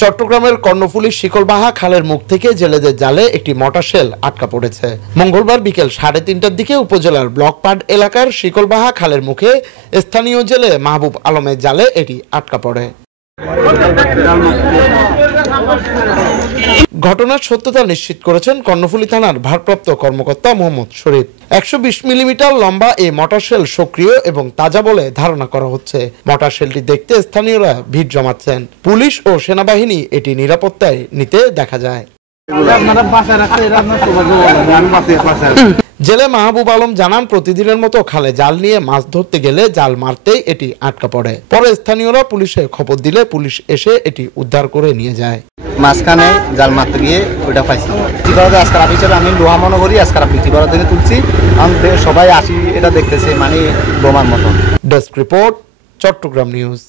চট্টগ্রামের কর্ণফুলীর শিকলবাহা খালের মুখ থেকে জেলেদের জালে একটি মর্টার শেল আটকা পড়েছে। মঙ্গলবার বিকেল 3:30টার দিকে উপজেলার ব্লকপাড় এলাকার শিকলবাহা খালের মুখে স্থানীয় জেলে মাহবুব আলমের জালে এটি আটকা পড়ে। ঘটনার সত্যতা নিশ্চিত করেছেন কর্ণফুলী থানার ভারপ্রাপ্ত কর্মকর্তা মোহাম্মদ শরীফ। 120 মিলিমিটার লম্বা এই মর্টার শেল সক্রিয় এবং তাজা বলে ধারণা করা হচ্ছে। মর্টার শেলটি দেখতে স্থানীয়রা ভিড় জমাচ্ছেন। পুলিশ ও সেনাবাহিনী এটি নিরাপত্তায় নিতে দেখা যায়। জেলে মাহবুব আলম জানান, প্রতিদিনের মতো খালে জাল নিয়ে মাছ ধরতে গেলে জাল মারতেই এটি আটকা পড়ে। পরে স্থানীয়রা পুলিশে খবর দিলে পুলিশ এসে এটি উদ্ধার করে নিয়ে যায়। মাঝখানে জাল মারতে গিয়ে ওইটা পাইছি। আজকাল হিসেবে আমি লোহা মনে করি আজকাল বিক্রিবার দিনে তুলছি, সবাই আসি এটা দেখতেছে মানে বোমার মতন। Desk report, Chittagong news.